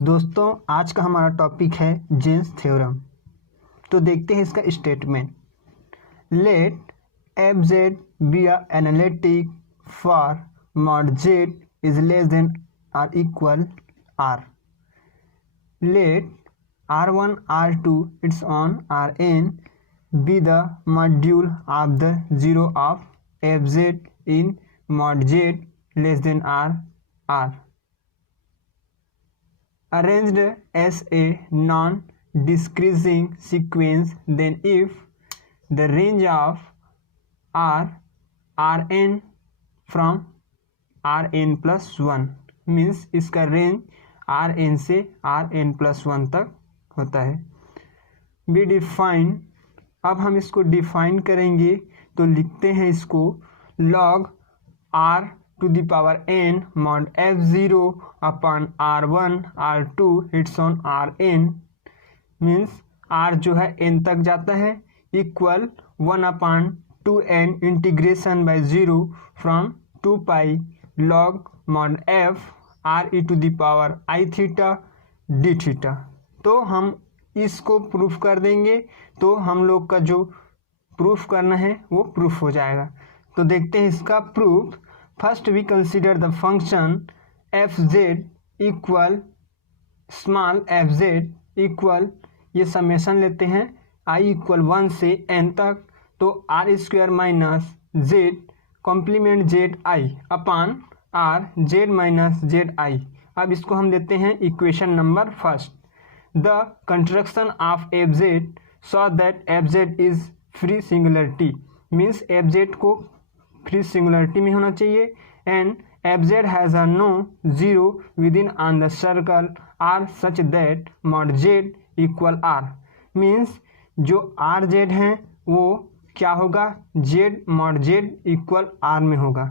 दोस्तों आज का हमारा टॉपिक है जेन्स थ्योरम। तो देखते हैं इसका statement. Let f z be a analytic for mod z is less than or equal r. Let R1 R2 its on Rn be the module of the zero of fz in mod z less than R. Arranged as a non-decreasing sequence, then if the range of Rn from Rn plus 1 means इसका range Rn से Rn plus 1 तक होता है। Be define, अब हम इसको define करेंगे तो लिखते हैं इसको log R to the power n mod f0 upon R1 R2 hits on Rn means R जो है n तक जाता है equal 1/2n integration by 0 from 2 pi log mod f r e to the power I theta d theta. तो हम इसको proof कर देंगे तो हम लोग का जो प्रूफ करना है वो प्रूफ हो जाएगा। तो देखते हैं इसका proof. First we consider the function f z equal small f z equal, ये समेशन लेते हैं i इक्वल 1 से n तक, तो r square minus Z complement Z i upon r Z minus Z i. अब इसको हम देते हैं equation number first. The construction of f z so that f z is free singularity means f z को free singularity में होना चाहिए and f z has a no zero within on the circle r such that mod z equal r means जो r z है वो क्या होगा, z mod z equal r में होगा।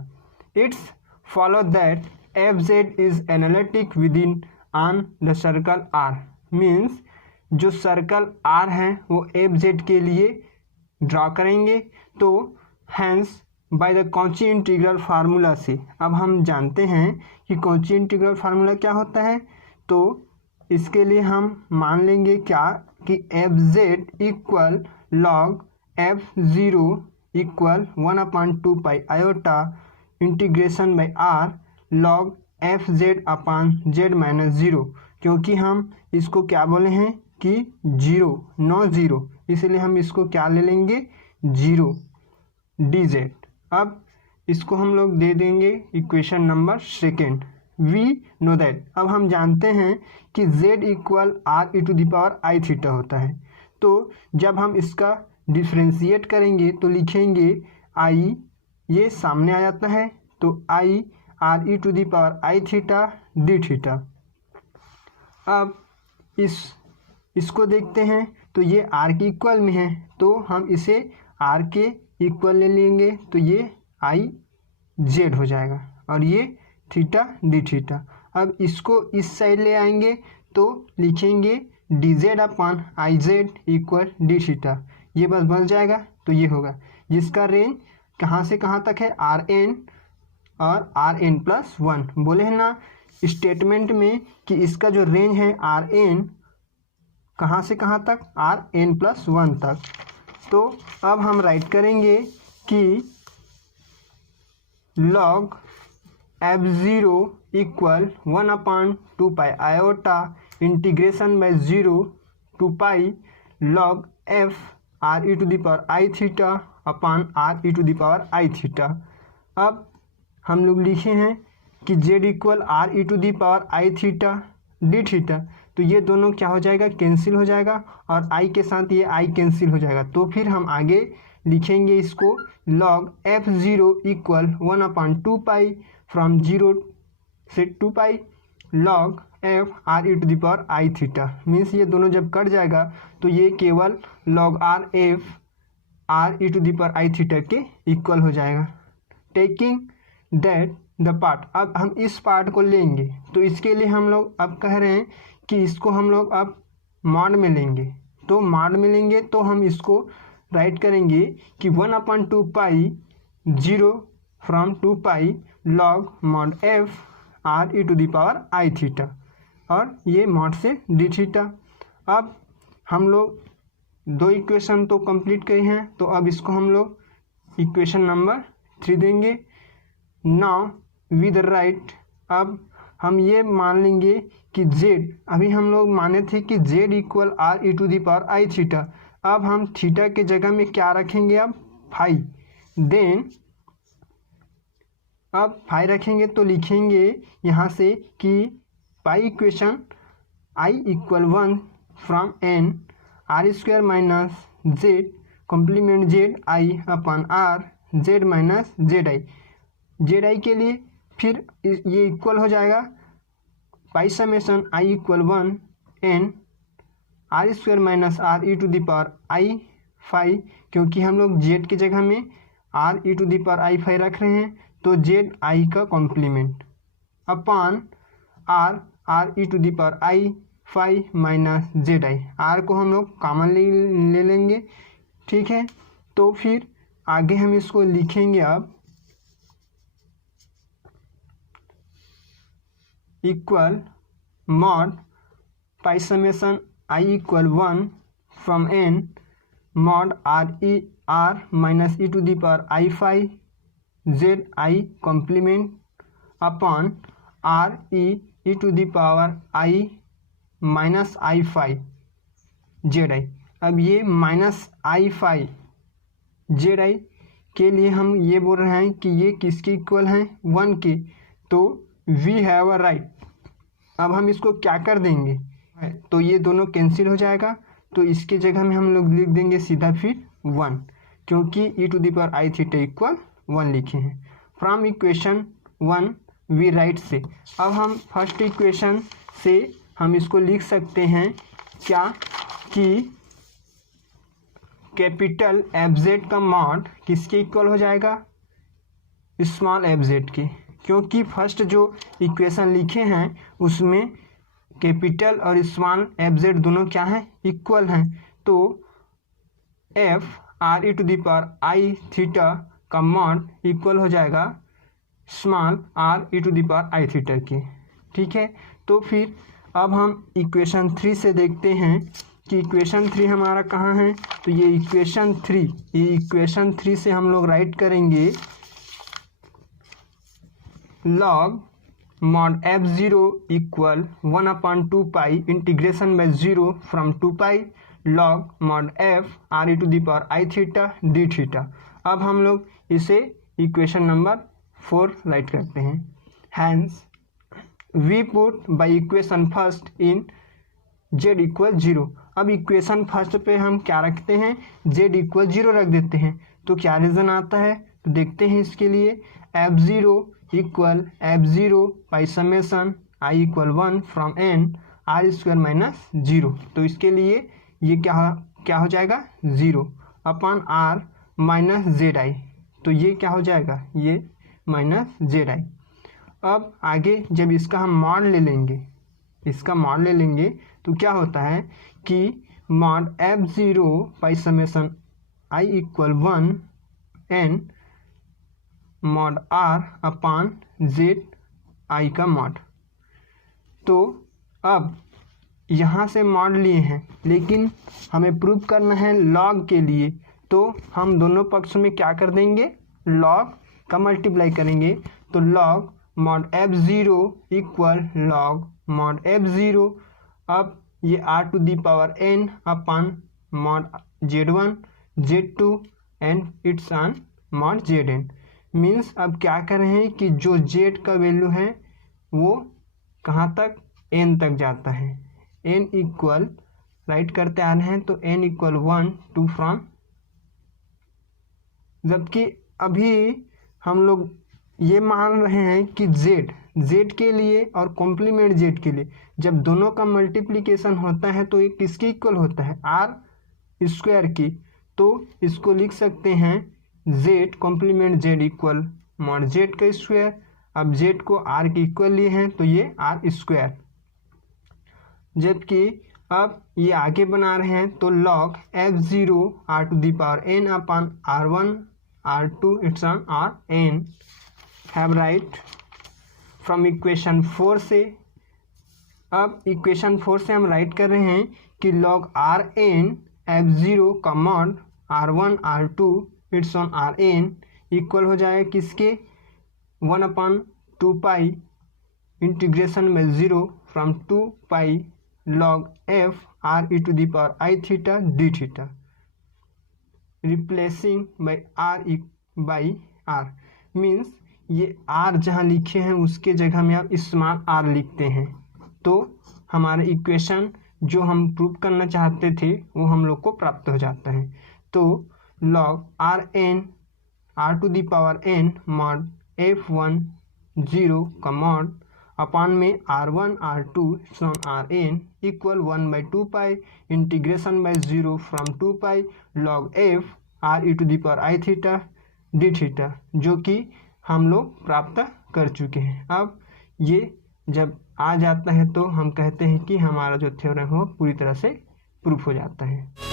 It's follow that f z is analytic within on the circle r means जो circle r है वो एफ जेड के लिए ड्रॉ करेंगे। तो hence by the Cauchy integral formula से, अब हम जानते हैं कि कॉची इंटीग्रल फार्मूला क्या होता है, तो इसके लिए हम मान लेंगे क्या कि f z equal log f zero equal 1/2 pi iota integration by r log f z upon z minus zero, क्योंकि हम इसको क्या बोले हैं कि जीरो नो ज़ीरो, इसलिए हम इसको क्या ले लेंगे जीरो डी जेड। अब इसको हम लोग दे देंगे equation number second. We know that, अब हम जानते हैं कि z equal r E to the power I theta होता है। तो जब हम इसका डिफ्रेंशिएट करेंगे तो लिखेंगे आई, ये सामने आ जाता है तो i r E to the power I theta d theta. अब इसको देखते हैं तो ये आर के इक्वल में है तो हम इसे आर के इक्वल ले लेंगे तो ये आई जेड हो जाएगा और ये थीटा डी थीटा। अब इसको इस साइड ले आएंगे तो लिखेंगे D z upon I Z equal D theta, ये बस बच जाएगा तो ये होगा, जिसका रेंज कहाँ से कहाँ तक है आर एन और आर एन प्लस 1। बोले हैं ना स्टेटमेंट में कि इसका जो रेंज है आर एन कहाँ से कहाँ तक आर एन प्लस 1 तक। तो अब हम राइट करेंगे कि log f zero equal 1/2 pi iota integration by 0 to pi log f r E to the power I theta upon r E to the power I theta. अब हम लोग लिखे हैं कि z equal r E to the power I theta d theta, तो ये दोनों क्या हो जाएगा, कैंसिल हो जाएगा और आई के साथ ये आई कैंसिल हो जाएगा। तो फिर हम आगे लिखेंगे इसको log f zero equal 1/2 pi from 0 से 2 pi log f r E to the power I theta means ये दोनों जब कट जाएगा तो ये केवल log r f r E to the power I theta के इक्वल हो जाएगा। टेकिंग दैट द पार्ट, अब हम इस पार्ट को लेंगे तो इसके लिए हम लोग अब कह रहे हैं कि इसको हम लोग अब मॉड में लेंगे। तो मॉड में लेंगे तो हम इसको राइट करेंगे कि 1/2 pi 0 from 2 pi log mod f r E to the power I theta. और ये मॉड से डी थीटा। अब हम लोग 2 इक्वेशन तो कंप्लीट करे हैं, तो अब इसको हम लोग इक्वेशन नंबर 3 देंगे। नाउ विद राइट, अब हम ये मान लेंगे कि z, अभी हम लोग माने थे कि z equal r E to the power I theta. अब हम थीटा के जगह में क्या रखेंगे, अब फाई। देन अब फाई रखेंगे तो लिखेंगे यहाँ से कि pi equation I equal 1 from N R square minus Z complement Z I upon R Z minus Z I के लिए फिर ये इक्वल हो जाएगा pi summation I equal 1 N R square minus R E to the power I phi, क्योंकि हम लोग Z की जगह में R E to the power I phi रख रहे हैं, तो जेड आई का complement upon r E to the power I phi minus Z i. R को हम लोग कॉमन ले लेंगे, ठीक है। तो फिर आगे हम इसको लिखेंगे अब equal mod pi summation I equal 1 from n mod r minus e to the power I phi z i complement upon r E to the power i minus i phi z i. अब ये minus i phi z आई के लिए हम ये बोल रहे हैं कि ये किसके इक्वल हैं, 1 के, तो वी हैव अ राइट। अब हम इसको क्या कर देंगे, तो ये दोनों कैंसिल हो जाएगा, तो इसके जगह में हम लोग लिख देंगे सीधा फिर 1, क्योंकि E to the power I theta equal 1 लिखे हैं। फ्रॉम इक्वेशन 1 वी राइट से, अब हम फर्स्ट इक्वेशन से हम इसको लिख सकते हैं क्या कि कैपिटल एफ जेड का मॉड किसके इक्वल हो जाएगा, स्मॉल एफ जेड के, क्योंकि फर्स्ट जो इक्वेशन लिखे हैं उसमें कैपिटल और स्मॉल एफ जेड दोनों क्या हैं, इक्वल हैं। तो f r E to the power I theta का मॉड इक्वल हो जाएगा small r E to the power I theta के, ठीक है। तो फिर अब हम इक्वेशन 3 से देखते हैं कि इक्वेशन 3 हमारा कहाँ है, तो ये इक्वेशन 3 से हम लोग राइट करेंगे log mod f zero equal 1/2 pi integration by 0 from 2 pi log mod f r E to the power I theta d theta. अब हम लोग इसे इक्वेशन नंबर 4 राइट करते हैं। Hence we put by equation first in z equal 0। अब equation first पे हम क्या रखते हैं, z इक्वल 0 रख देते हैं। तो क्या रीज़न आता है, तो देखते हैं इसके लिए। f0 equal f0 pi summation i equal 1 from n r square minus 0। तो इसके लिए ये क्या हो जाएगा, 0 upon r minus Z i. तो ये क्या हो जाएगा, ये माइनस जेड आई। अब आगे जब इसका हम मॉड ले लेंगे, तो क्या होता है कि mod f0 pi summation i equal 1 n mod r upon Z I का मॉड। तो अब यहाँ से मॉड लिए हैं, लेकिन हमें प्रूव करना है लॉग के लिए, तो हम दोनों पक्ष में क्या कर देंगे, लॉग का मल्टीप्लाई करेंगे। तो log mod f0 equal log mod f0, अब ये r to the power n upon mod z1 z2 and it's on mod zn। Means अब क्या कर रहे हैं कि जो z का वैल्यू है वो कहाँ तक, n तक जाता है। n इक्वल राइट करते आ रहे हैं, तो n इक्वल 1 2 फ्रॉम, जबकि अभी हम लोग ये मान रहे हैं कि z के लिए और कॉम्प्लीमेंट z के लिए जब दोनों का मल्टीप्लिकेशन होता है तो ये किसके इक्वल होता है, r स्क्वायर की। तो इसको लिख सकते हैं z complement z equal mod z का स्क्वायर। अब z को r के इक्वल लिए हैं, तो ये r स्क्वायर। जबकि अब ये आगे बना रहे हैं, तो log f0 r to the power n upon r1 r2 it's on rn have write. फ्रॉम इक्वेशन 4 से अब इक्वेशन 4 से हम राइट कर रहे हैं कि log आर एन F0 का mod R1 R2 it's on r n equal हो जाएगा किसके 1/2 पाई इंटीग्रेशन में 0 from 2 pi log f r e to the power I theta d theta replacing by r r means ये r जहाँ लिखे हैं उसके जगह में आप स्मॉल r लिखते हैं तो हमारे इक्वेशन जो हम प्रूव करना चाहते थे वो हम लोग को प्राप्त हो जाता है। तो log r n r to the power n mod f1 0 का मॉड अपान में R1 R2 so on r n equal 1/2 pi integration by 0 from 2 pi log f r e to the power I theta d theta जो कि हम लोग प्राप्त कर चुके हैं। अब ये जब आ जाता है तो हम कहते हैं कि हमारा जो थ्योरम है वो पूरी तरह से प्रूफ हो जाता है।